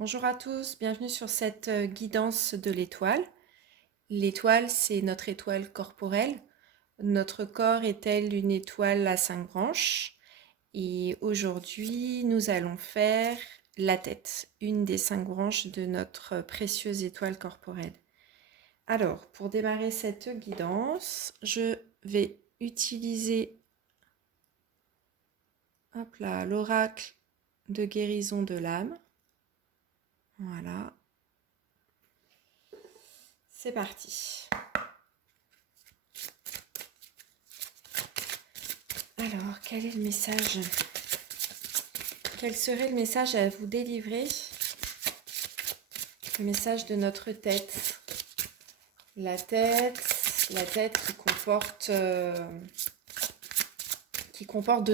Bonjour à tous, bienvenue sur cette guidance de l'étoile. L'étoile, c'est notre étoile corporelle. Notre corps est tel une étoile à 5 branches. Et aujourd'hui, nous allons faire la tête, une des 5 branches de notre précieuse étoile corporelle. Alors, pour démarrer cette guidance, je vais utiliser l'oracle de guérison de l'âme. Voilà, c'est parti. Alors, quel est le message? Quel serait le message à vous délivrer? Le message de notre tête. La tête qui comporte de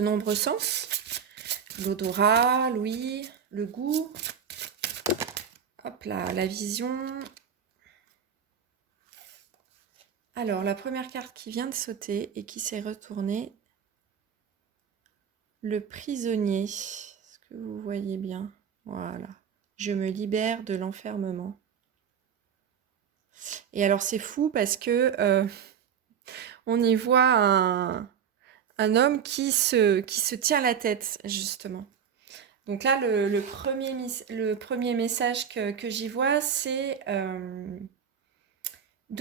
nombreux sens. L'odorat, l'ouïe, le goût. Hop là, la vision. Alors, la première carte qui vient de sauter et qui s'est retournée, le prisonnier. Est-ce que vous voyez bien? Voilà. Je me libère de l'enfermement. Et alors, c'est fou parce que on y voit un homme qui se tient la tête, justement. Donc là, le premier message que j'y vois, c'est de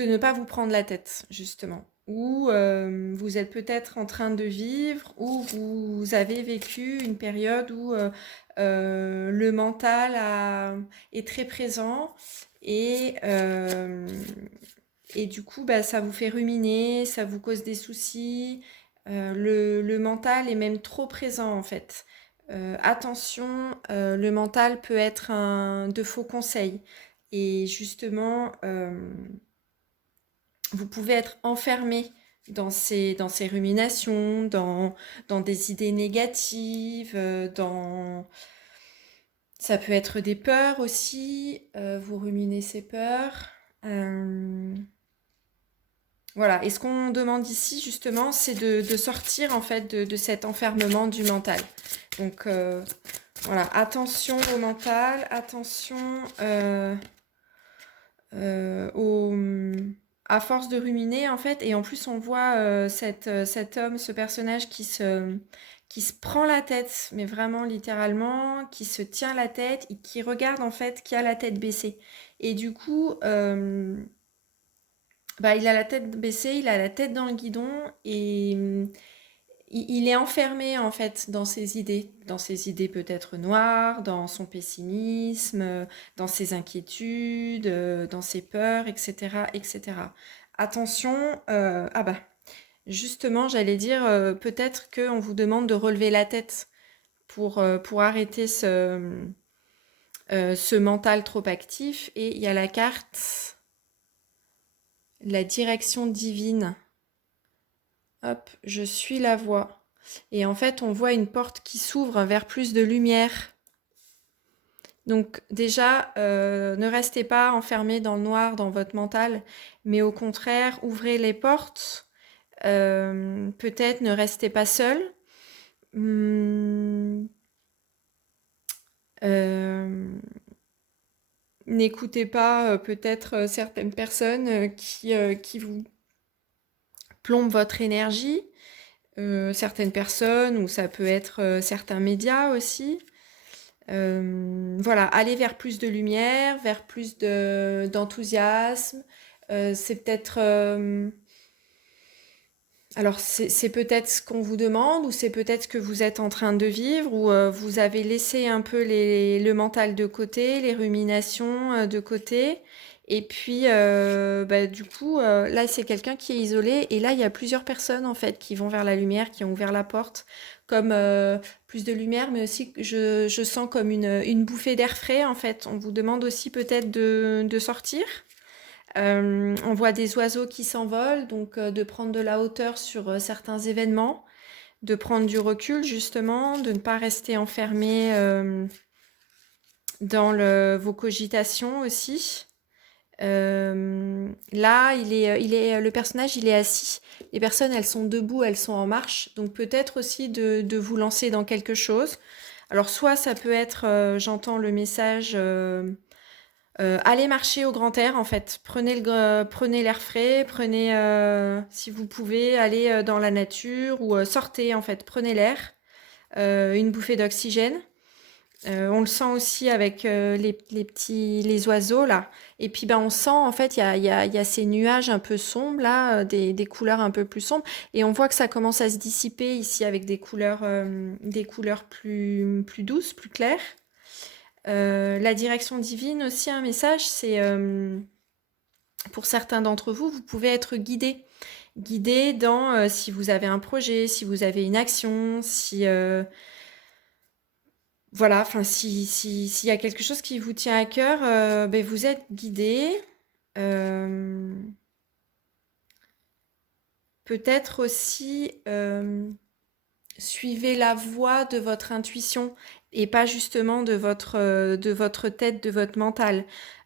ne pas vous prendre la tête, justement. Ou vous êtes peut-être en train de vivre, ou vous avez vécu une période où le mental est très présent et du coup, ça vous fait ruminer, ça vous cause des soucis. Le mental est même trop présent en fait. Attention, le mental peut être de faux conseils. Et justement, vous pouvez être enfermé dans ces ruminations, dans des idées négatives, ça peut être des peurs aussi. Vous ruminez ces peurs. Voilà, et ce qu'on demande ici justement, c'est de sortir en fait de cet enfermement du mental. Donc voilà, attention au mental, attention au, à force de ruminer en fait, et en plus on voit cet homme, ce personnage qui se prend la tête, mais vraiment littéralement, qui se tient la tête et qui regarde en fait, qui a la tête baissée. Et du coup, il a la tête baissée, il a la tête dans le guidon et il est enfermé en fait dans ses idées peut-être noires, dans son pessimisme, dans ses inquiétudes, dans ses peurs, etc., etc. Attention, justement, j'allais dire peut-être qu'on vous demande de relever la tête pour arrêter ce mental trop actif. Et il y a la carte, la direction divine. Hop, je suis la voie. Et en fait, on voit une porte qui s'ouvre vers plus de lumière. Donc déjà, ne restez pas enfermé dans le noir, dans votre mental, mais au contraire, ouvrez les portes. Peut-être ne restez pas seul. Hum, N'écoutez pas peut-être certaines personnes qui vous plombent votre énergie. Certaines personnes, ou ça peut être certains médias aussi. Voilà, aller vers plus de lumière, vers plus d'enthousiasme. C'est peut-être... alors, c'est peut-être ce qu'on vous demande, ou c'est peut-être ce que vous êtes en train de vivre, ou vous avez laissé un peu le mental de côté, les ruminations de côté. Et puis, du coup, là, c'est quelqu'un qui est isolé. Et là, il y a plusieurs personnes, en fait, qui vont vers la lumière, qui ont ouvert la porte, comme plus de lumière, mais aussi, je sens comme une bouffée d'air frais, en fait. On vous demande aussi peut-être de sortir. On voit des oiseaux qui s'envolent, donc de prendre de la hauteur sur certains événements, de prendre du recul justement, de ne pas rester enfermé dans vos cogitations aussi. Là, le personnage, il est assis. Les personnes, elles sont debout, elles sont en marche. Donc peut-être aussi de vous lancer dans quelque chose. Alors soit ça peut être, j'entends le message, allez marcher au grand air en fait. Prenez l'air frais, prenez, si vous pouvez, allez dans la nature ou sortez en fait, prenez l'air, une bouffée d'oxygène. On le sent aussi avec les oiseaux là. Et puis ben, on sent en fait, il y a ces nuages un peu sombres là, des couleurs un peu plus sombres. Et on voit que ça commence à se dissiper ici avec des couleurs plus douces, plus claires. La direction divine aussi, un message, c'est pour certains d'entre vous, vous pouvez être guidé. Guidé dans si vous avez un projet, si vous avez une action, si voilà, enfin s'il y a quelque chose qui vous tient à cœur, ben, vous êtes guidé. Euh, Peut-être aussi suivez la voie de votre intuition et pas justement de votre tête, de votre mental.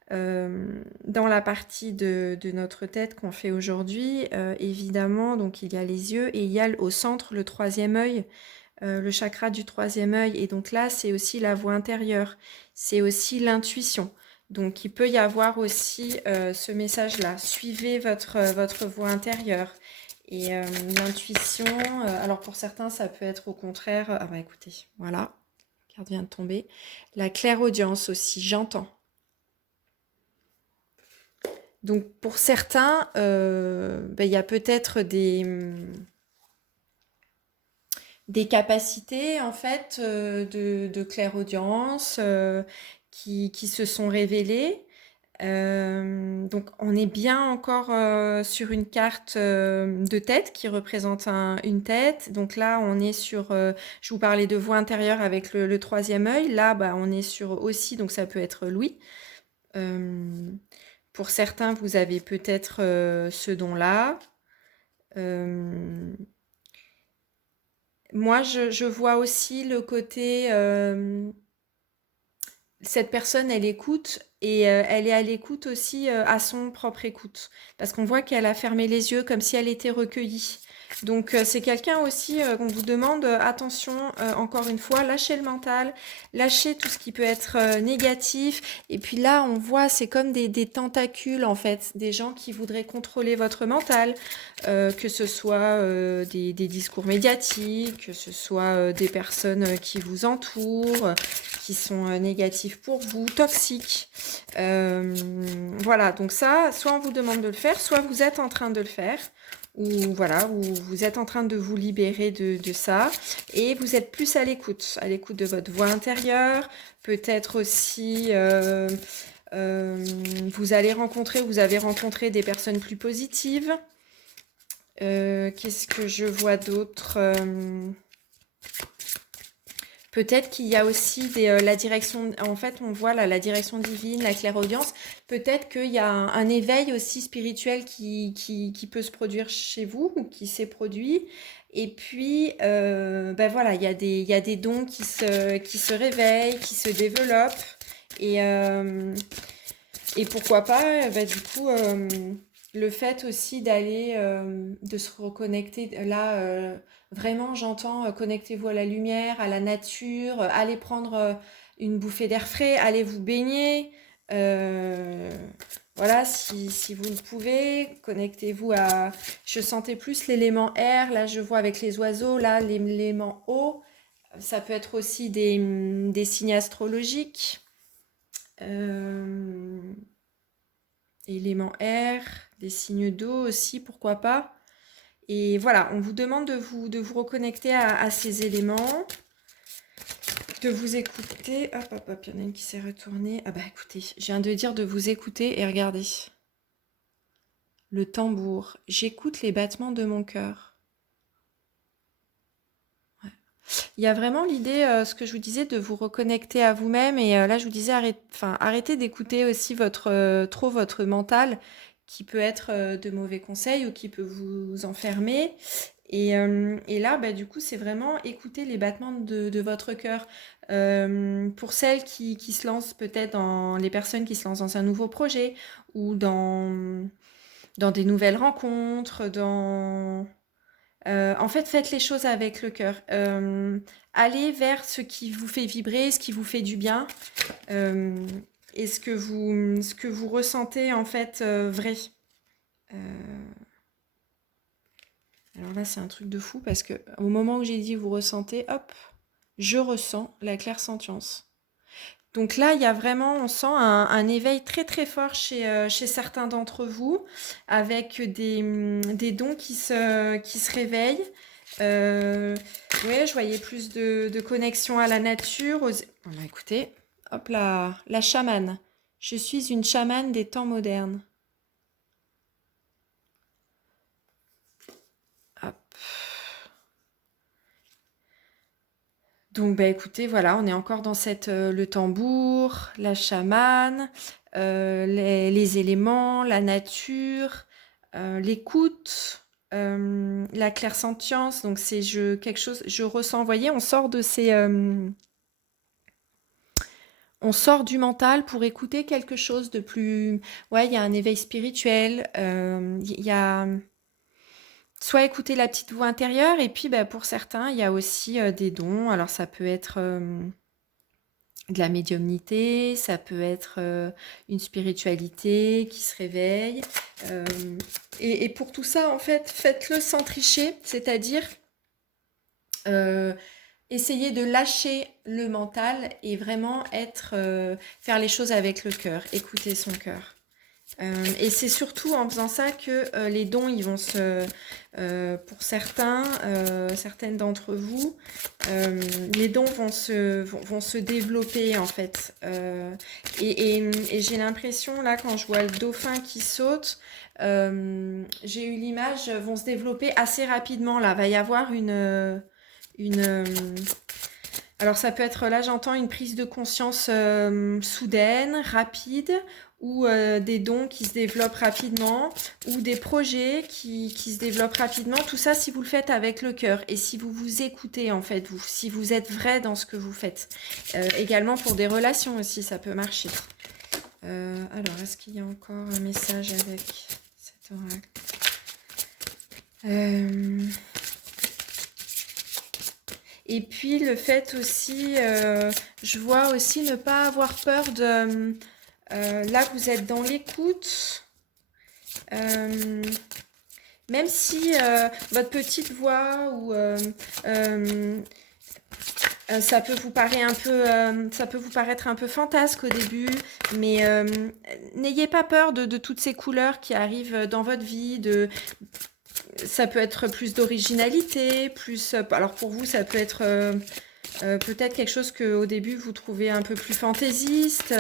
Dans la partie de notre tête qu'on fait aujourd'hui, évidemment, donc il y a les yeux et il y a au centre le troisième œil, le chakra du troisième œil. Et donc là, c'est aussi la voix intérieure, c'est aussi l'intuition. Donc il peut y avoir aussi ce message-là, suivez votre voix intérieure. Et l'intuition, alors pour certains, ça peut être au contraire, ah bah écoutez, voilà, la carte vient de tomber. La clairaudience aussi, j'entends. Donc pour certains, ben, il y a peut-être des capacités en fait de clairaudience qui se sont révélées. Donc on est bien encore sur une carte de tête qui représente une tête. Donc là on est sur, je vous parlais de voix intérieure avec le troisième œil. Là bah, on est sur aussi, donc ça peut être l'ouïe. Euh, pour certains vous avez peut-être ce don-là. Euh, Moi je vois aussi le côté cette personne, elle écoute et elle est à l'écoute aussi à son propre écoute. Parce qu'on voit qu'elle a fermé les yeux comme si elle était recueillie. Donc c'est quelqu'un aussi qu'on vous demande, attention, encore une fois, lâchez le mental, lâchez tout ce qui peut être négatif. Et puis là, on voit, c'est comme des tentacules en fait, des gens qui voudraient contrôler votre mental, que ce soit des discours médiatiques, que ce soit des personnes qui vous entourent, qui sont négatifs pour vous, toxiques. Voilà, donc ça, soit on vous demande de le faire, soit vous êtes en train de le faire, ou voilà, ou vous êtes en train de vous libérer de ça, et vous êtes plus à l'écoute de votre voix intérieure, peut-être aussi... vous avez rencontré des personnes plus positives. Qu'est-ce que je vois d'autre Peut-être qu'il y a aussi la direction, en fait, on voit là, la direction divine, la clairaudience. Peut-être qu'il y a un éveil aussi spirituel qui peut se produire chez vous ou qui s'est produit. Et puis, ben voilà, il y a des dons qui se réveillent, qui se développent. Et, euh, et pourquoi pas, bah, du coup, le fait aussi d'aller, de se reconnecter, là, vraiment, j'entends, connectez-vous à la lumière, à la nature, allez prendre une bouffée d'air frais, allez vous baigner. euh, voilà, si vous le pouvez, connectez-vous à... Je sentais plus l'élément air, là je vois avec les oiseaux, là l'élément eau, ça peut être aussi des signes astrologiques. Euh, Éléments air, des signes d'eau aussi, pourquoi pas. Et voilà, on vous demande de vous reconnecter à ces éléments, de vous écouter. Hop, hop, hop, il y en a une qui s'est retournée. Ah bah écoutez, je viens de dire de vous écouter et regardez. Le tambour, j'écoute les battements de mon cœur. Ouais. Il y a vraiment l'idée, ce que je vous disais, de vous reconnecter à vous-même. Et là, je vous disais, arrêtez d'écouter aussi trop votre mental, qui peut être de mauvais conseils ou qui peut vous enfermer. Et là, bah, du coup, c'est vraiment écouter les battements de votre cœur. Pour celles qui se lancent peut-être dans les personnes qui se lancent dans un nouveau projet ou dans des nouvelles rencontres, dans En fait, faites les choses avec le cœur. Allez vers ce qui vous fait vibrer, ce qui vous fait du bien, euh, et ce que vous ressentez en fait vrai. Euh, alors là, c'est un truc de fou parce que au moment où j'ai dit vous ressentez, hop, je ressens la clairsentience. Donc là, il y a vraiment, on sent un éveil très très fort chez certains d'entre vous, avec des dons qui se réveillent. Ouais, je voyais plus de connexion à la nature. Bon, bah, écoutez, hop là, la chamane. Je suis une chamane des temps modernes. Hop. Donc, bah, écoutez, voilà, on est encore dans le tambour, la chamane, les éléments, la nature, l'écoute, la clairsentience. Donc, quelque chose, je ressens, vous voyez, on sort du mental pour écouter quelque chose de plus. Ouais, il y a un éveil spirituel, il y a. Soit écouter la petite voix intérieure, et puis bah, pour certains, il y a aussi des dons. Alors ça peut être de la médiumnité, ça peut être une spiritualité qui se réveille. euh, et pour tout ça, en fait, faites-le sans tricher, c'est-à-dire euh, essayez de lâcher le mental et vraiment faire les choses avec le cœur, écouter son cœur. Et c'est surtout en faisant ça que les dons, pour certains, certaines d'entre vous, les dons vont se développer en fait. Et j'ai l'impression là, quand je vois le dauphin qui saute, j'ai eu l'image, vont se développer assez rapidement. Là, va y avoir une alors ça peut être, là j'entends une prise de conscience soudaine, rapide, ou des dons qui se développent rapidement, ou des projets qui se développent rapidement. Tout ça si vous le faites avec le cœur et si vous vous écoutez en fait, si vous êtes vrai dans ce que vous faites. Également pour des relations aussi, ça peut marcher. Alors, est-ce qu'il y a encore un message avec cet oracle? Et puis le fait aussi, je vois aussi ne pas avoir peur de... là, vous êtes dans l'écoute. Même si votre petite voix ou ça peut vous ça peut vous paraître un peu fantasque au début, mais n'ayez pas peur de toutes ces couleurs qui arrivent dans votre vie, ça peut être plus d'originalité, plus. Alors pour vous, ça peut être peut-être quelque chose que au début vous trouvez un peu plus fantaisiste,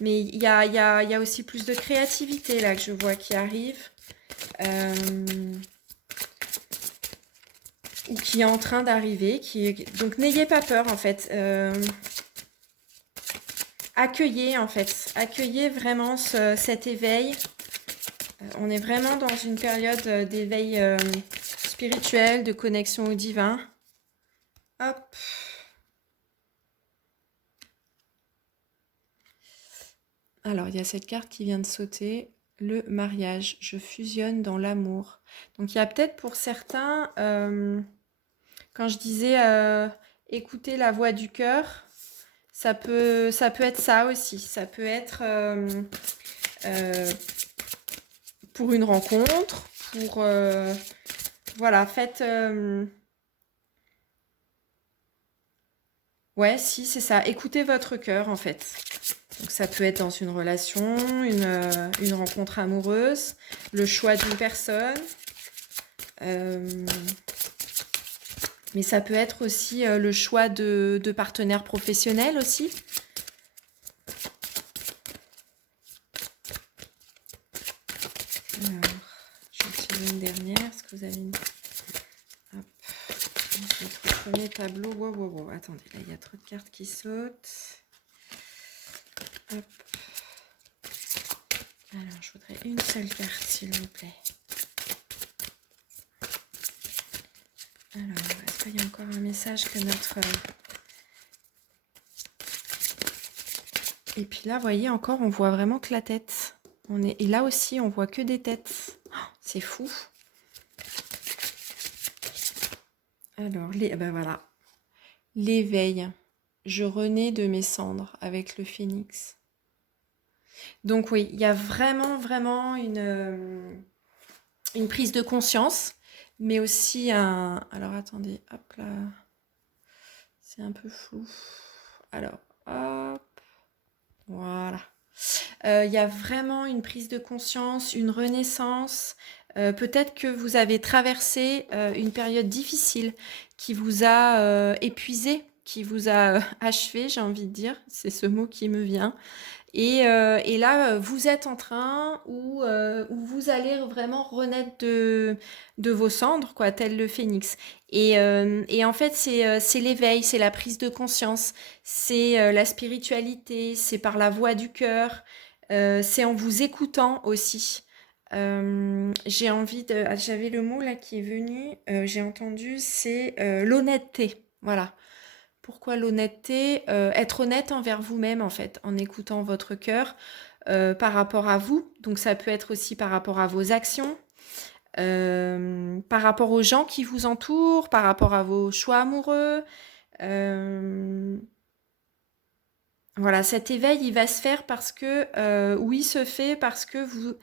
mais il y a aussi plus de créativité là que je vois qui arrive, ou qui est en train d'arriver. Donc n'ayez pas peur en fait. Accueillez en fait, accueillez vraiment cet éveil. On est vraiment dans une période d'éveil spirituel, de connexion au divin. Hop. Alors, il y a cette carte qui vient de sauter, le mariage. Je fusionne dans l'amour. Donc, il y a peut-être pour certains, quand je disais écouter la voix du cœur, ça peut être ça aussi. Ça peut être euh, pour une rencontre, pour... voilà, faites... ouais, si, c'est ça. Écoutez votre cœur, en fait. Donc ça peut être dans une relation, une rencontre amoureuse, le choix d'une personne. Mais ça peut être aussi le choix de partenaires professionnels aussi. Alors, je vais tirer une dernière. Est-ce que vous avez une... Hop. Notre premier tableau. Wow, wow, wow. Attendez, là, il y a trop de cartes qui sautent. Hop. Alors, je voudrais une seule carte, s'il vous plaît. Alors, est-ce qu'il y a encore un message que notre... Et puis là, vous voyez, encore, on voit vraiment que la tête. Et là aussi, on voit que des têtes. Oh, c'est fou. Alors, ben voilà, l'éveil. Je renais de mes cendres avec le phénix. Donc oui, il y a vraiment, vraiment une prise de conscience, mais aussi un... Alors attendez, hop là, c'est un peu flou. Alors, hop, voilà. Il y a vraiment une prise de conscience, une renaissance. Peut-être que vous avez traversé une période difficile qui vous a épuisé, qui vous a achevé, j'ai envie de dire. C'est ce mot qui me vient. Et là, vous êtes en train où vous allez vraiment renaître de vos cendres, quoi, tel le phénix. Et en fait, c'est l'éveil, c'est la prise de conscience, c'est la spiritualité, c'est par la voix du cœur, c'est en vous écoutant aussi. J'ai envie de... J'avais le mot là qui est venu, j'ai entendu, c'est l'honnêteté. Voilà. Pourquoi l'honnêteté? Être honnête envers vous-même, en fait, en écoutant votre cœur par rapport à vous. Donc, ça peut être aussi par rapport à vos actions, par rapport aux gens qui vous entourent, par rapport à vos choix amoureux. Euh, voilà, cet éveil, il va se faire parce que, ou il se fait parce que vous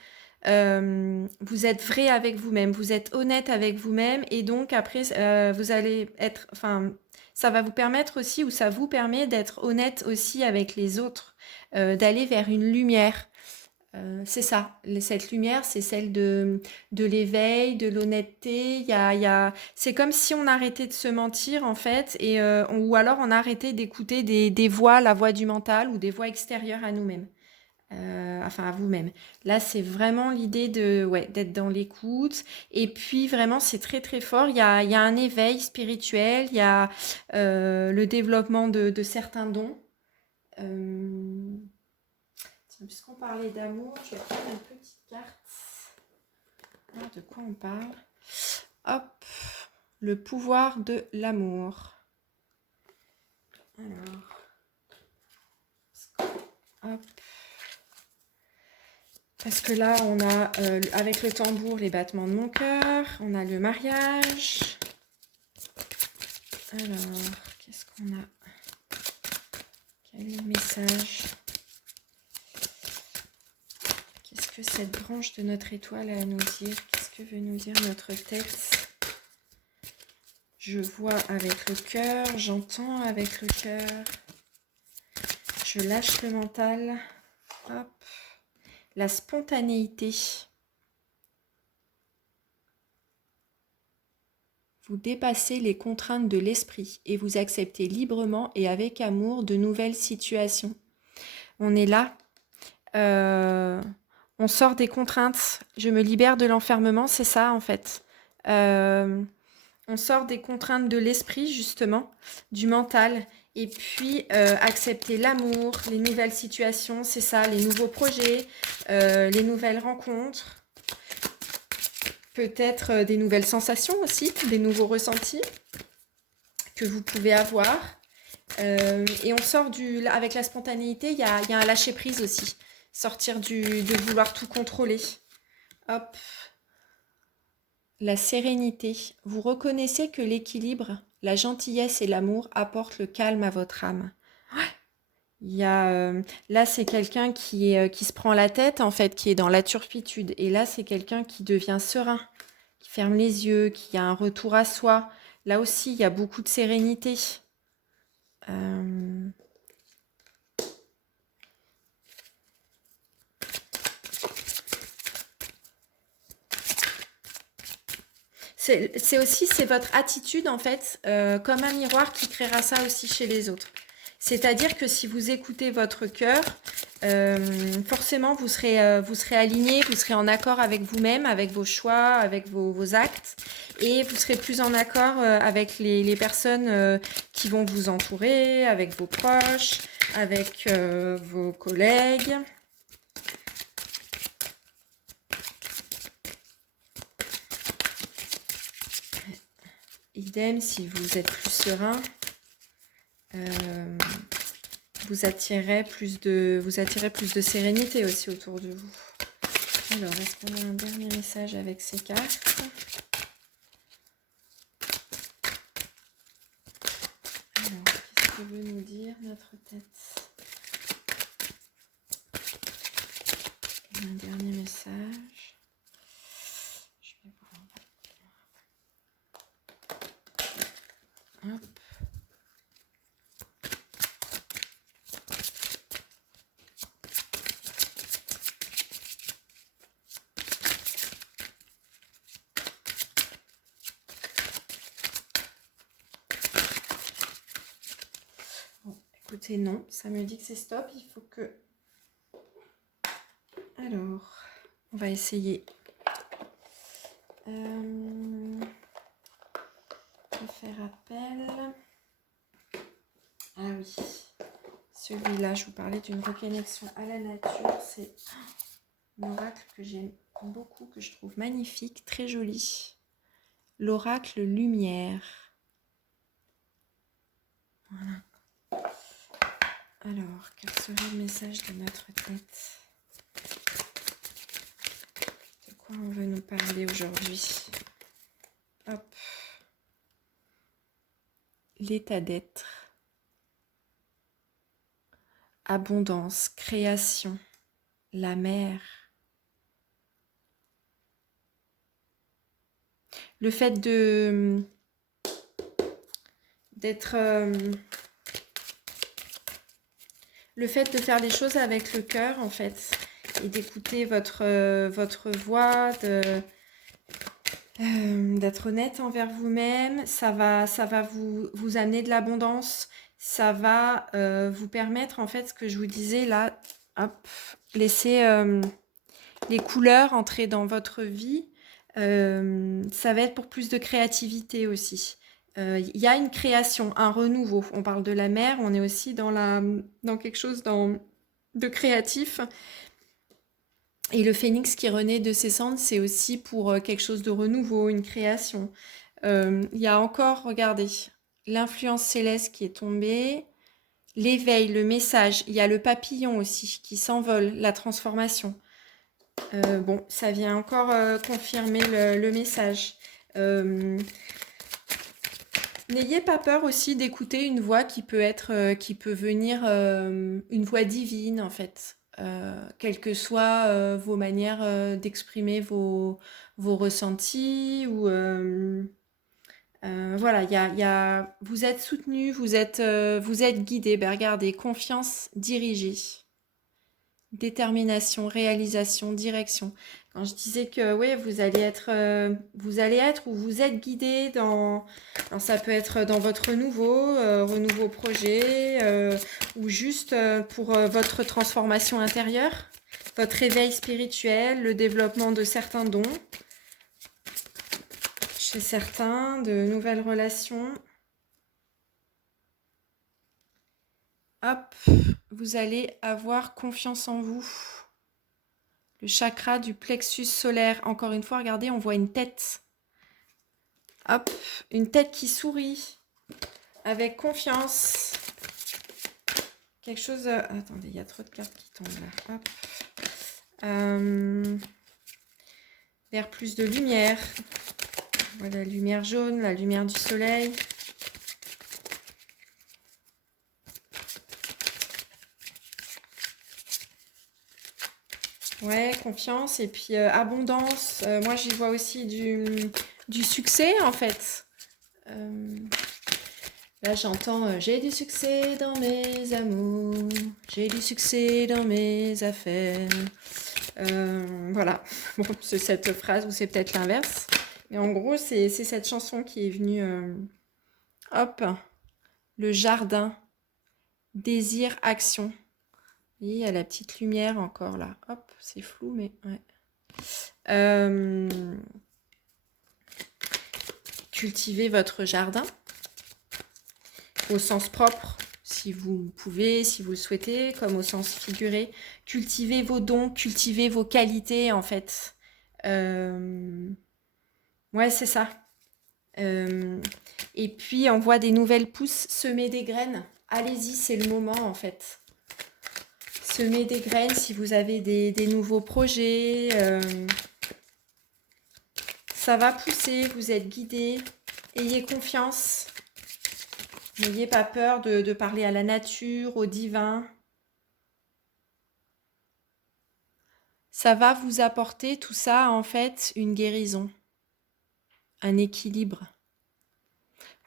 êtes vrai avec vous-même, vous êtes honnête avec vous-même, et donc après, vous allez être, enfin, ça va vous permettre aussi, ou ça vous permet d'être honnête aussi avec les autres, d'aller vers une lumière. C'est ça, cette lumière, c'est celle de l'éveil, de l'honnêteté. C'est comme si on arrêtait de se mentir en fait, ou alors on arrêtait d'écouter des voix, la voix du mental ou des voix extérieures à nous-mêmes, enfin à vous-même. Là, c'est vraiment l'idée ouais, d'être dans l'écoute. Et puis vraiment, c'est très très fort. Il y a un éveil spirituel, il y a le développement de certains dons. Euh, Tiens, puisqu'on parlait d'amour, je vais prendre une petite carte. Alors, de quoi on parle? Hop, le pouvoir de l'amour. Alors, hop. Parce que là, on a, avec le tambour, les battements de mon cœur. On a le mariage. Alors, qu'est-ce qu'on a? Quel est le message? Qu'est-ce que cette branche de notre étoile a à nous dire? Qu'est-ce que veut nous dire notre tête? Je vois avec le cœur, j'entends avec le cœur. Je lâche le mental. Hop. La spontanéité. Vous dépassez les contraintes de l'esprit et vous acceptez librement et avec amour de nouvelles situations. On est là. On sort des contraintes. Je me libère de l'enfermement, c'est ça en fait. On sort des contraintes de l'esprit, justement, du mental. Et puis, accepter l'amour, les nouvelles situations, c'est ça, les nouveaux projets, les nouvelles rencontres. Peut-être des nouvelles sensations aussi, des nouveaux ressentis que vous pouvez avoir. Et on sort avec la spontanéité, il y a un lâcher-prise aussi. Sortir de vouloir tout contrôler. Hop. La sérénité. Vous reconnaissez que l'équilibre, la gentillesse et l'amour apportent le calme à votre âme. Il y a, là, c'est quelqu'un qui se prend la tête, en fait, qui est dans la turpitude. Et là, c'est quelqu'un qui devient serein, qui ferme les yeux, qui a un retour à soi. Là aussi, il y a beaucoup de sérénité. Euh, C'est aussi, c'est votre attitude, en fait, comme un miroir qui créera ça aussi chez les autres. C'est-à-dire que si vous écoutez votre cœur, forcément, vous serez aligné, vous serez en accord avec vous-même, avec vos choix, avec vos actes, et vous serez plus en accord avec les personnes qui vont vous entourer, avec vos proches, avec vos collègues. Idem, si vous êtes plus serein, vous attirez plus de sérénité aussi autour de vous. Alors, est-ce qu'on a un dernier message avec ces cartes? dire notre tête? Un dernier message. Je vais voir. Hop. Bon, écoutez, non, ça me dit que c'est stop. Il faut que... Alors, on va essayer de faire appel. Ah oui, celui-là, je vous parlais d'une reconnexion à la nature. C'est un oracle que j'aime beaucoup, que je trouve magnifique, très joli. L'oracle lumière. Voilà. Alors, quel serait le message de notre tête? De quoi on veut nous parler aujourd'hui? Hop. L'état d'être. Abondance, création, la mer. Le fait d'être... le fait de faire les choses avec le cœur, en fait, et d'écouter votre voix, d'être honnête envers vous-même, ça va vous amener de l'abondance, ça va vous permettre, en fait, ce que je vous disais là, hop, laisser les couleurs entrer dans votre vie. Ça va être pour plus de créativité aussi. Il y a une création, un renouveau. On parle de la mer, on est aussi dans quelque chose de créatif. Et le phénix qui renaît de ses cendres, c'est aussi pour quelque chose de renouveau, une création. Il y a encore, regardez, l'influence céleste qui est tombée, l'éveil, le message. Il y a le papillon aussi qui s'envole, la transformation. Bon, ça vient encore confirmer le message. N'ayez pas peur aussi d'écouter une voix qui peut venir, une voix divine en fait. Quelles que soient vos manières d'exprimer vos ressentis ou voilà, vous êtes soutenu, vous êtes guidé. Ben, regardez, confiance dirigée. Détermination, réalisation, direction. Quand je disais que oui, vous allez être ou vous êtes guidé ça peut être dans votre renouveau projet ou juste pour votre transformation intérieure, votre éveil spirituel, le développement de certains dons chez certains, de nouvelles relations. Hop, vous allez avoir confiance en vous. Le chakra du plexus solaire. Encore une fois, regardez, on voit une tête. Hop, une tête qui sourit. Avec confiance. Quelque chose... attendez, il y a trop de cartes qui tombent là. Hop. Vers plus de lumière. Voilà, la lumière jaune, la lumière du soleil. Ouais, confiance et puis abondance. Moi, j'y vois aussi du succès, en fait. Là, j'entends j'ai du succès dans mes amours, j'ai du succès dans mes affaires. Voilà. Bon, c'est cette phrase ou c'est peut-être l'inverse. Mais en gros, c'est cette chanson qui est venue. Hop, le jardin, désir, action. Et il y a la petite lumière encore là. Hop, c'est flou, mais ouais. Cultivez votre jardin au sens propre, si vous pouvez, si vous le souhaitez, comme au sens figuré. Cultivez vos dons, cultivez vos qualités, en fait. Ouais, c'est ça. Et puis, on voit des nouvelles pousses, semer des graines. Allez-y, c'est le moment, en fait. Semez des graines si vous avez des nouveaux projets. Ça va pousser, vous êtes guidés. Ayez confiance. N'ayez pas peur de parler à la nature, au divin. Ça va vous apporter tout ça, en fait, une guérison, un équilibre.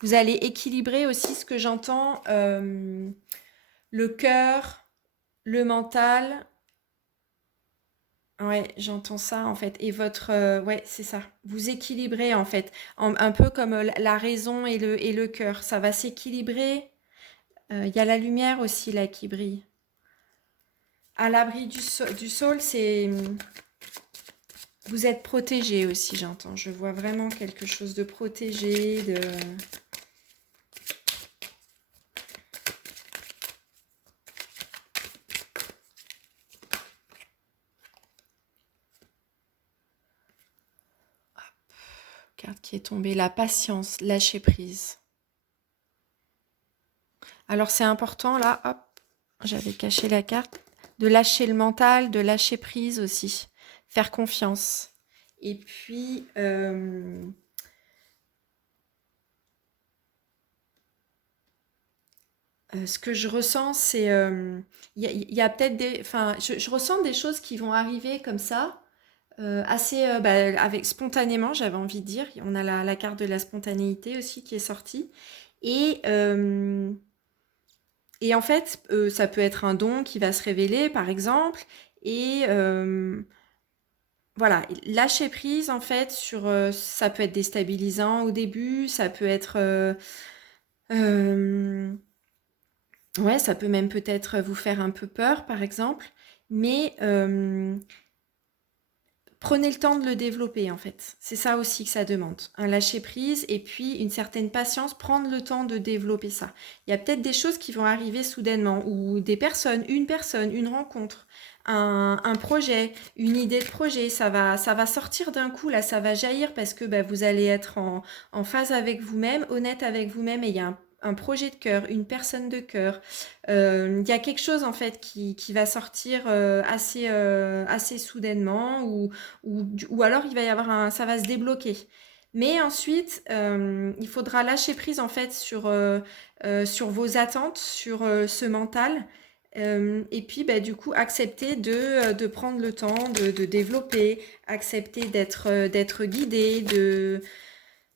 Vous allez équilibrer aussi ce que j'entends, le cœur, le mental. Ouais, j'entends ça en fait. Et votre, ouais, c'est ça. Vous équilibrez en fait, un peu comme la raison et le cœur. Ça va s'équilibrer. Il y a la lumière aussi là qui brille. À l'abri du sol, c'est vous êtes protégé aussi, j'entends. Je vois vraiment quelque chose de protégé, de carte qui est tombée, la patience, lâcher prise. Alors c'est important là, hop, j'avais caché la carte, de lâcher le mental, de lâcher prise aussi, faire confiance. Et puis, ce que je ressens, c'est, il y a peut-être des, enfin, je ressens des choses qui vont arriver comme ça, assez, avec spontanément, j'avais envie de dire. On a la carte de la spontanéité aussi qui est sortie. Et, euh, et en fait, ça peut être un don qui va se révéler, par exemple. Et voilà, lâcher prise, en fait, sur, ça peut être déstabilisant au début, ça peut être... euh, ouais, ça peut même peut-être vous faire un peu peur, par exemple. Mais prenez le temps de le développer, en fait. C'est ça aussi que ça demande. Un lâcher-prise et puis une certaine patience, prendre le temps de développer ça. Il y a peut-être des choses qui vont arriver soudainement, ou des personne, une rencontre, un projet, une idée de projet. Ça va sortir d'un coup, là, ça va jaillir parce que bah, vous allez être en phase avec vous-même, honnête avec vous-même, et il y a un projet de cœur, une personne de cœur. Il y a quelque chose en fait qui va sortir assez soudainement ou alors il va y avoir ça va se débloquer. Mais ensuite, il faudra lâcher prise en fait sur vos attentes, sur ce mental. Et puis, bah, du coup, accepter de prendre le temps de développer, accepter d'être guidé,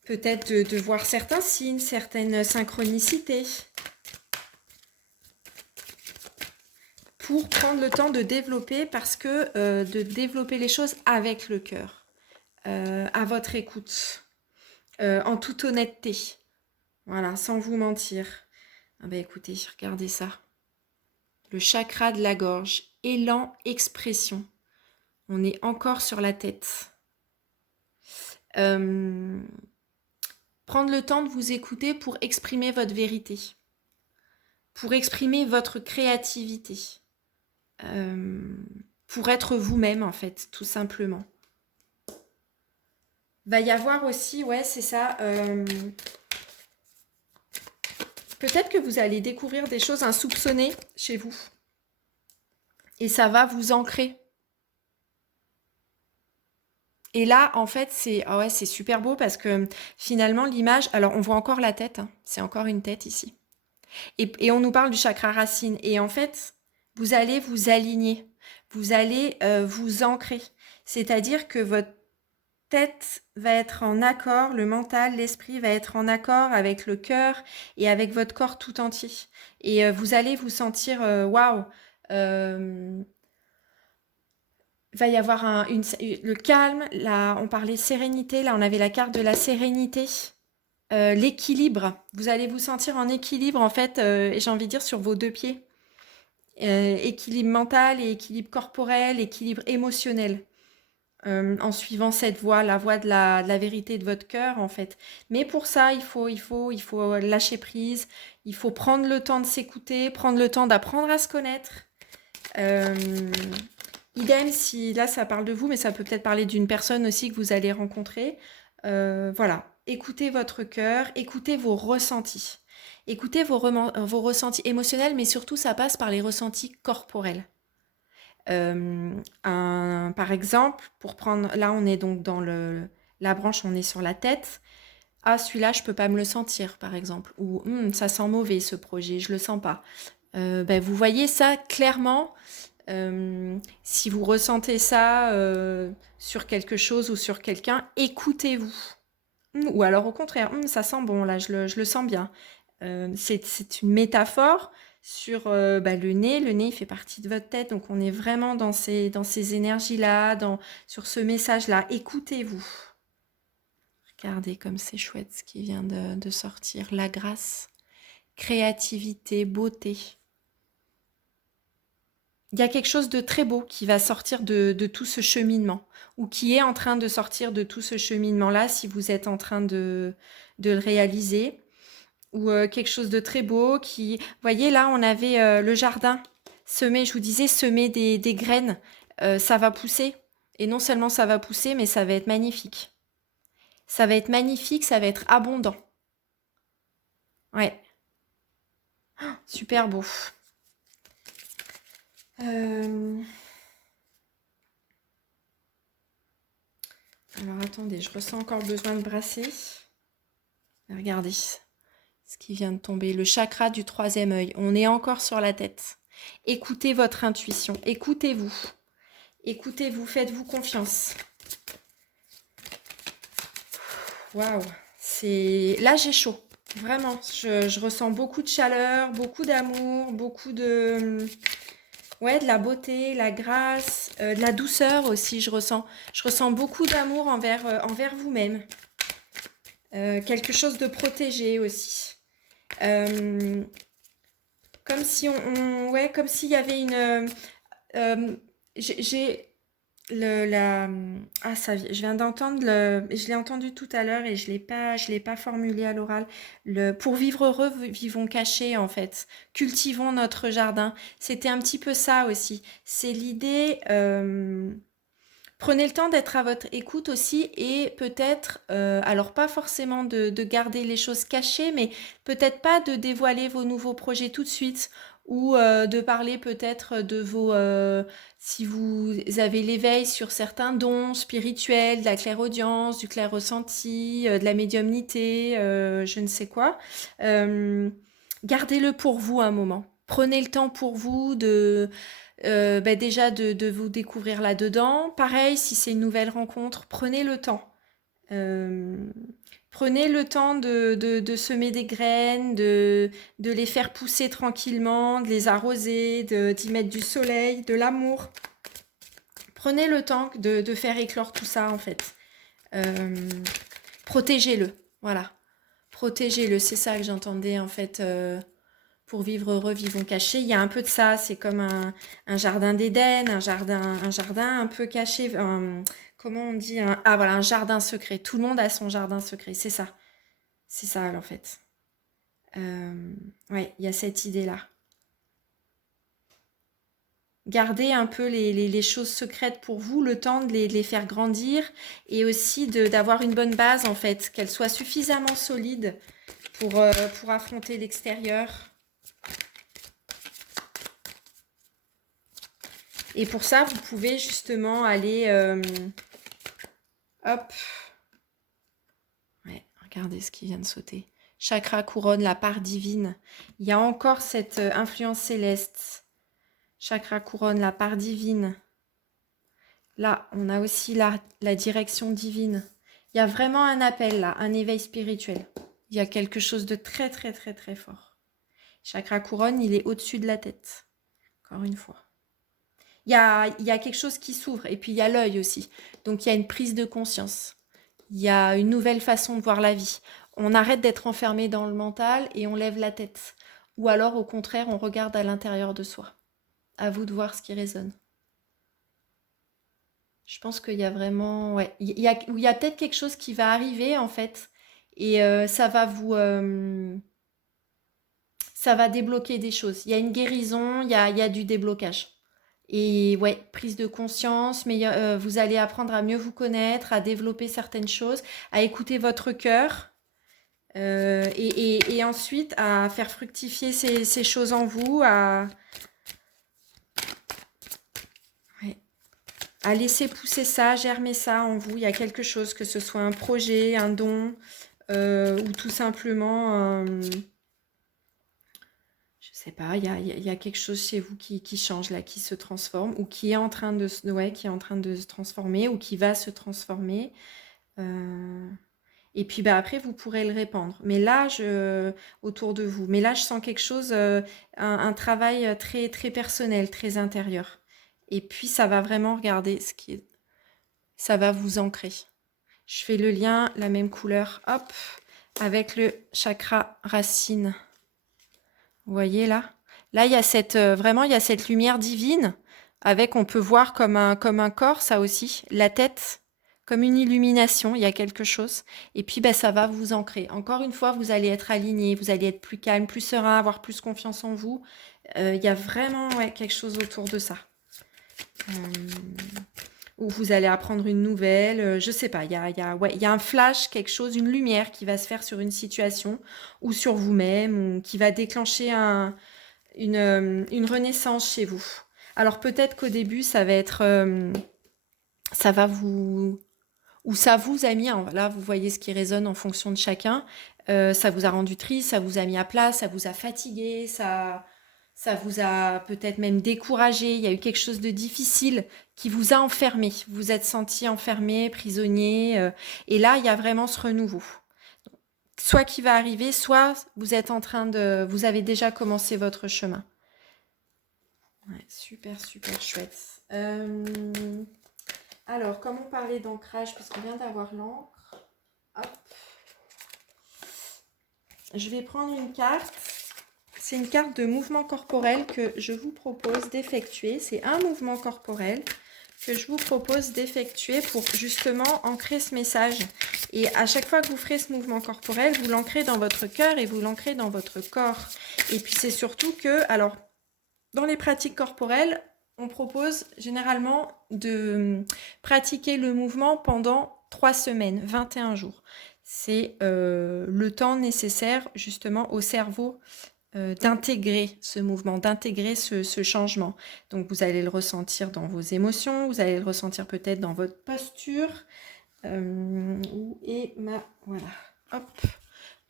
peut-être de voir certains signes, certaines synchronicités, pour prendre le temps de développer, parce que de développer les choses avec le cœur, à votre écoute, en toute honnêteté, voilà, sans vous mentir. Ah bah écoutez, regardez ça. Le chakra de la gorge, élan, expression. On est encore sur la tête. Prendre le temps de vous écouter pour exprimer votre vérité, pour exprimer votre créativité, pour être vous-même en fait, tout simplement. Va y avoir aussi, ouais, c'est ça. Peut-être que vous allez découvrir des choses insoupçonnées chez vous. Et ça va vous ancrer. Et là, en fait, ouais, c'est super beau parce que finalement, l'image, alors on voit encore la tête, hein, c'est encore une tête ici. Et on nous parle du chakra racine. Et en fait, vous allez vous aligner, vous allez vous ancrer. C'est-à-dire que votre tête va être en accord, le mental, l'esprit va être en accord avec le cœur et avec votre corps tout entier. Et vous allez vous sentir waouh. Va y avoir le calme, là on parlait sérénité, là on avait la carte de la sérénité, l'équilibre. Vous allez vous sentir en équilibre en fait, et j'ai envie de dire sur vos deux pieds. Équilibre mental et équilibre corporel, équilibre émotionnel. En suivant cette voie, la voie de la vérité de votre cœur, en fait. Mais pour ça, il faut lâcher prise, il faut prendre le temps de s'écouter, prendre le temps d'apprendre à se connaître. Euh, idem, si là, ça parle de vous, mais ça peut peut-être parler d'une personne aussi que vous allez rencontrer. Voilà, écoutez votre cœur, écoutez vos ressentis. Écoutez vos ressentis émotionnels, mais surtout, ça passe par les ressentis corporels. Par exemple, pour prendre, là on est donc dans la branche, on est sur la tête. ah, celui-là, je peux pas me le sentir, par exemple. Ou ça sent mauvais ce projet, je le sens pas. Ben, vous voyez ça clairement. Si vous ressentez ça sur quelque chose ou sur quelqu'un, écoutez-vous. Ou alors au contraire, ça sent bon, là, je le sens bien. C'est une métaphore sur bah, le nez. Le nez, il fait partie de votre tête, donc on est vraiment dans ces énergies-là, sur ce message-là. Écoutez-vous. Regardez comme c'est chouette ce qui vient de sortir. La grâce, créativité, beauté. Il y a quelque chose de très beau qui va sortir de tout ce cheminement, ou qui est en train de sortir de tout ce cheminement-là, si vous êtes en train de le réaliser, ou quelque chose de très beau qui... Vous voyez, là, on avait le jardin, semer, je vous disais, semer des graines, ça va pousser. Et non seulement ça va pousser, mais ça va être magnifique. Ça va être magnifique, ça va être abondant. Ouais, super beau. Euh, Alors attendez, je ressens encore le besoin de brasser. Regardez ce qui vient de tomber, le chakra du troisième œil. On est encore sur la tête. Écoutez votre intuition, écoutez-vous. Écoutez-vous, faites-vous confiance. Waouh, c'est... Là j'ai chaud, vraiment. Je ressens beaucoup de chaleur, beaucoup d'amour, beaucoup de... Ouais, de la beauté, la grâce, de la douceur aussi, je ressens. Je ressens beaucoup d'amour envers vous-même. Quelque chose de protégé aussi. Euh, Comme si ouais, comme s'il y avait une... j'ai la... Ah, ça, je viens d'entendre je l'ai entendu tout à l'heure et je l'ai pas formulé à l'oral. Pour vivre heureux, vivons cachés, en fait. Cultivons notre jardin. C'était un petit peu ça aussi. C'est l'idée... Prenez le temps d'être à votre écoute aussi et peut-être, alors pas forcément de garder les choses cachées, mais peut-être pas de dévoiler vos nouveaux projets tout de suite ou de parler peut-être de si vous avez l'éveil sur certains dons spirituels, de la clairaudience, du clair-ressenti, de la médiumnité, je ne sais quoi. Euh, Gardez-le pour vous un moment. Prenez le temps pour vous bah déjà de vous découvrir là-dedans. Pareil, si c'est une nouvelle rencontre, prenez le temps. Euh, Prenez le temps de semer des graines, de les faire pousser tranquillement, de les arroser, d'y mettre du soleil, de l'amour. Prenez le temps de faire éclore tout ça en fait. Euh, Protégez-le, voilà. Protégez-le, c'est ça que j'entendais en fait. Pour vivre heureux, vivons cachés. Il y a un peu de ça, c'est comme un jardin d'Éden, un jardin un peu caché. Comment on dit ah voilà, un jardin secret. Tout le monde a son jardin secret, c'est ça. C'est ça en fait. Ouais, il y a cette idée-là. Gardez un peu les choses secrètes pour vous, le temps de les faire grandir et aussi d'avoir une bonne base en fait, qu'elle soit suffisamment solide pour affronter l'extérieur. Et pour ça, vous pouvez justement aller... hop. Ouais, regardez ce qui vient de sauter. Chakra couronne, la part divine. Il y a encore cette influence céleste. Chakra couronne, la part divine. Là, on a aussi la direction divine. Il y a vraiment un appel là, un éveil spirituel. Il y a quelque chose de très, très, très, très fort. Chakra couronne, il est au-dessus de la tête. Encore une fois. Il y a quelque chose qui s'ouvre. Et puis, il y a l'œil aussi. Donc, il y a une prise de conscience. Il y a une nouvelle façon de voir la vie. On arrête d'être enfermé dans le mental et on lève la tête. Ou alors, au contraire, on regarde à l'intérieur de soi. À vous de voir ce qui résonne. Je pense qu'il y a vraiment... Ouais, il y a peut-être quelque chose qui va arriver, en fait. Et ça va débloquer des choses. Il y a une guérison, il y a du déblocage. Et ouais, prise de conscience, mais vous allez apprendre à mieux vous connaître, à développer certaines choses, à écouter votre cœur et ensuite à faire fructifier ces choses en vous, ouais, à laisser pousser ça, germer ça en vous. Il y a quelque chose, que ce soit un projet, un don, ou tout simplement, je sais pas, il y a quelque chose chez vous qui change là, qui se transforme, ou qui est en train de ouais, qui est en train de se transformer, ou qui va se transformer. Euh, Et puis bah, après, vous pourrez le répandre. Mais là, autour de vous. Mais là, je sens quelque chose, un travail très, très personnel, très intérieur. Et puis, ça va vraiment regarder ce qui est. Ça va vous ancrer. Je fais le lien, la même couleur, hop, avec le chakra racine. Vous voyez là? Là, il y a vraiment, il y a cette lumière divine, avec, on peut voir comme un corps, ça aussi, la tête, comme une illumination, il y a quelque chose. Et puis, ben, ça va vous ancrer. Encore une fois, vous allez être aligné, vous allez être plus calme, plus serein, avoir plus confiance en vous. Il y a vraiment ouais, quelque chose autour de ça. Euh, Où vous allez apprendre une nouvelle, je sais pas, ouais, il y a un flash, quelque chose, une lumière qui va se faire sur une situation ou sur vous-même, ou qui va déclencher une renaissance chez vous. Alors peut-être qu'au début, ça va être, ça va vous, ou ça vous a mis, là vous voyez ce qui résonne en fonction de chacun, ça vous a rendu triste, ça vous a mis à plat, ça vous a fatigué, ça vous a peut-être même découragé, il y a eu quelque chose de difficile qui vous a enfermé, vous vous êtes senti enfermé, prisonnier, et là il y a vraiment ce renouveau. Soit qui va arriver, soit vous êtes en train de, vous avez déjà commencé votre chemin. Ouais, super, super chouette. Alors, comme on parlait d'ancrage, puisqu'on vient d'avoir l'encre, hop, je vais prendre une carte. C'est une carte de mouvement corporel que je vous propose d'effectuer. C'est un mouvement corporel que je vous propose d'effectuer pour justement ancrer ce message. Et à chaque fois que vous ferez ce mouvement corporel, vous l'ancrez dans votre cœur et vous l'ancrez dans votre corps. Et puis c'est surtout que, alors, dans les pratiques corporelles, on propose généralement de pratiquer le mouvement pendant 3 semaines, 21 jours. C'est le temps nécessaire justement au cerveau d'intégrer ce mouvement, d'intégrer ce changement. Donc vous allez le ressentir dans vos émotions, vous allez le ressentir peut-être dans votre posture. Voilà. Hop.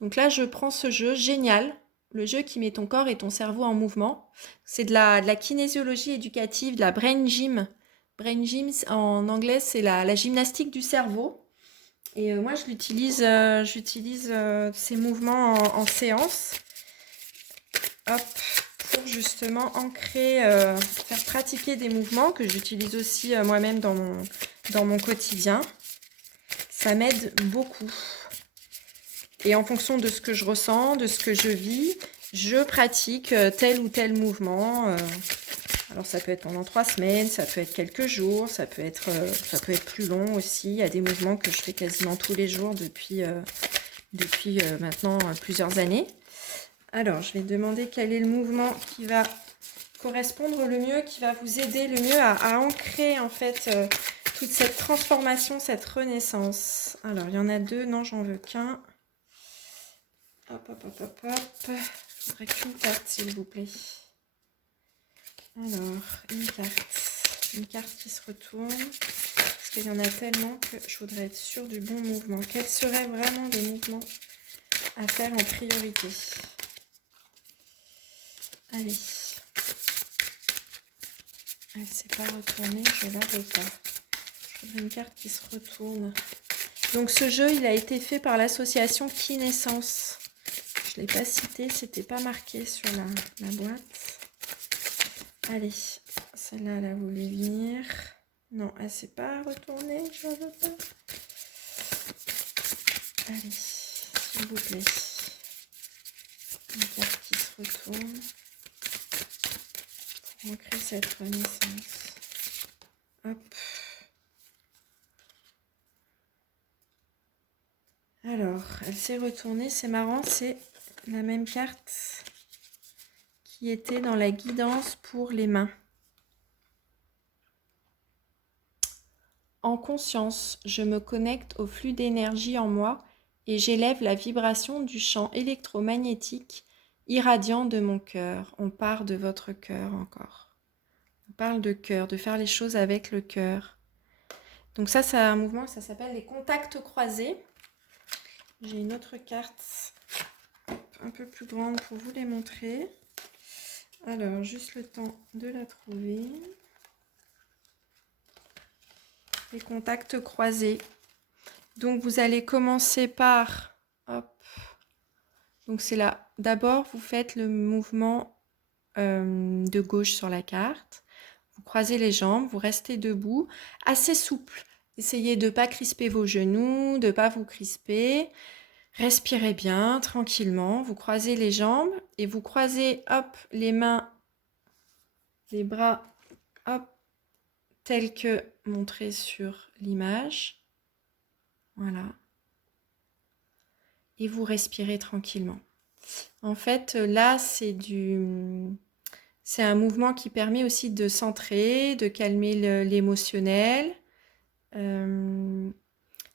Donc là, je prends ce jeu génial, le jeu qui met ton corps et ton cerveau en mouvement. C'est de la kinésiologie éducative, de la brain gym. Brain gym, en anglais, c'est la gymnastique du cerveau. Et moi, j'utilise ces mouvements en séance. Hop, pour justement ancrer, faire pratiquer des mouvements que j'utilise aussi moi-même dans mon quotidien. Ça m'aide beaucoup. Et en fonction de ce que je ressens, de ce que je vis, je pratique tel ou tel mouvement. Alors ça peut être pendant 3 semaines, ça peut être quelques jours, ça peut être plus long aussi. Il y a des mouvements que je fais quasiment tous les jours depuis maintenant plusieurs années. Alors je vais demander quel est le mouvement qui va correspondre le mieux, qui va vous aider le mieux à ancrer en fait toute cette transformation, cette renaissance. Alors il y en a 2, non j'en veux qu'un. Hop, hop, hop, hop, hop. Je voudrais qu'une carte, s'il vous plaît. Alors, une carte qui se retourne. Parce qu'il y en a tellement que je voudrais être sûre du bon mouvement. Quels seraient vraiment les mouvements à faire en priorité? Allez. Elle ne s'est pas retournée, je la veux pas. Je voudrais une carte qui se retourne. Donc ce jeu, il a été fait par l'association Kinescence. Je ne l'ai pas cité, c'était pas marqué sur la boîte. Allez, celle-là, elle a voulu venir. Non, elle ne s'est pas retournée, je ne veux pas. Allez, s'il vous plaît. Une carte qui se retourne. Pour ancrer cette renaissance. Hop. Alors, elle s'est retournée, c'est marrant, c'est la même carte qui était dans la guidance pour les mains. En conscience, je me connecte au flux d'énergie en moi et j'élève la vibration du champ électromagnétique irradiant de mon cœur. On part de votre cœur encore. On parle de cœur, de faire les choses avec le cœur. Donc ça, c'est un mouvement, ça s'appelle les contacts croisés. J'ai une autre carte un peu plus grande pour vous les montrer. Alors, juste le temps de la trouver. Les contacts croisés. Donc, vous allez commencer par... Hop. Donc, c'est là. D'abord, vous faites le mouvement de gauche sur la carte. Vous croisez les jambes, vous restez debout, assez souple. Essayez de ne pas crisper vos genoux, de ne pas vous crisper. Respirez bien, tranquillement. Vous croisez les jambes et vous croisez, hop, les mains, les bras, hop, tels que montrés sur l'image. Voilà. Et vous respirez tranquillement. En fait, là, c'est un mouvement qui permet aussi de centrer, de calmer l'émotionnel.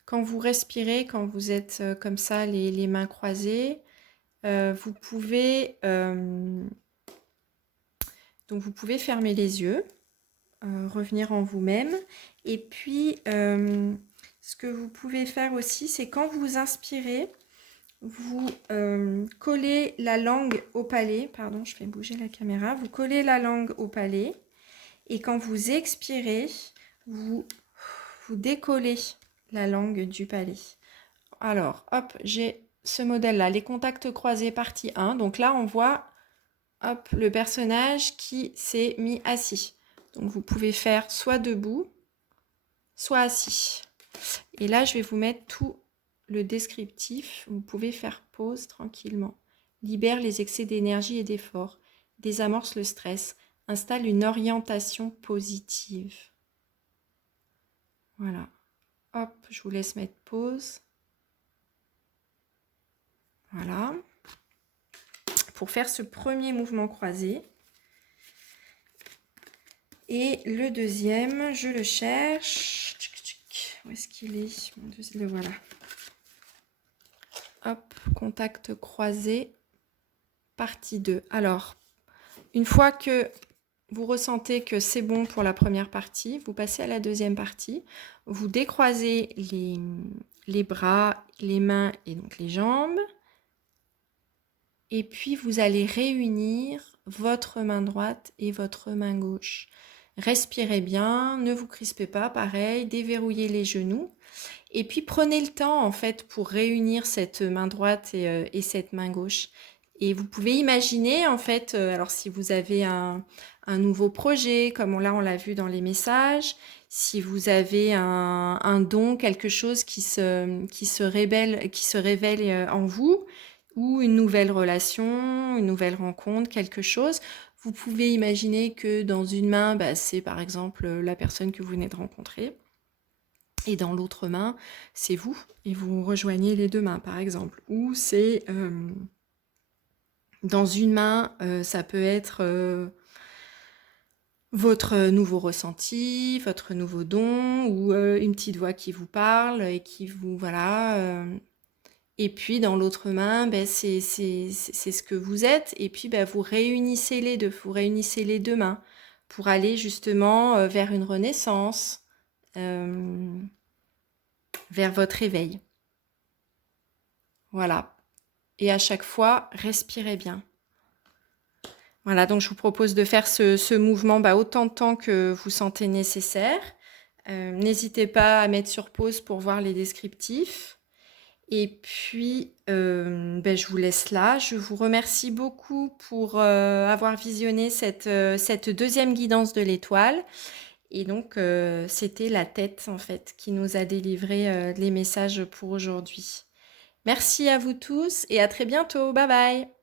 Quand vous respirez, quand vous êtes comme ça, les mains croisées, vous pouvez fermer les yeux, revenir en vous-même. Et puis, ce que vous pouvez faire aussi, c'est quand vous inspirez, vous collez la langue au palais. Pardon, je fais bouger la caméra. Vous collez la langue au palais. Et quand vous expirez, vous décollez la langue du palais. Alors, hop, j'ai ce modèle-là, les contacts croisés partie 1. Donc là, on voit, hop, le personnage qui s'est mis assis. Donc, vous pouvez faire soit debout, soit assis. Et là, je vais vous mettre tout le descriptif. Vous pouvez faire pause tranquillement. Libère les excès d'énergie et d'effort. Désamorce le stress. Installe une orientation positive. Voilà. Hop, je vous laisse mettre pause. Voilà. Pour faire ce premier mouvement croisé. Et le deuxième, je le cherche. Où est-ce qu'il est? Le voilà. Hop, contact croisé, partie 2. Alors, une fois que vous ressentez que c'est bon pour la première partie, vous passez à la deuxième partie. Vous décroisez les bras, les mains et donc les jambes. Et puis, vous allez réunir votre main droite et votre main gauche. Respirez bien, ne vous crispez pas, pareil, déverrouillez les genoux. Et puis, prenez le temps, en fait, pour réunir cette main droite et cette main gauche. Et vous pouvez imaginer, en fait, alors si vous avez un nouveau projet, comme on l'a vu dans les messages, si vous avez un don, quelque chose qui se révèle en vous, ou une nouvelle relation, une nouvelle rencontre, quelque chose, vous pouvez imaginer que dans une main, c'est par exemple la personne que vous venez de rencontrer, et dans l'autre main, c'est vous, et vous rejoignez les deux mains, par exemple. Ou c'est dans une main, ça peut être votre nouveau ressenti, votre nouveau don, ou une petite voix qui vous parle et qui vous, voilà. Et puis dans l'autre main, c'est ce que vous êtes. Et puis vous réunissez les deux, vous réunissez les deux mains pour aller justement vers une renaissance, vers votre éveil. Voilà. Et à chaque fois, respirez bien. Voilà, donc je vous propose de faire ce mouvement autant de temps que vous sentez nécessaire. N'hésitez pas à mettre sur pause pour voir les descriptifs. Et puis, je vous laisse là. Je vous remercie beaucoup pour avoir visionné cette deuxième guidance de l'étoile. Et donc, c'était la tête, en fait, qui nous a délivré les messages pour aujourd'hui. Merci à vous tous et à très bientôt. Bye bye.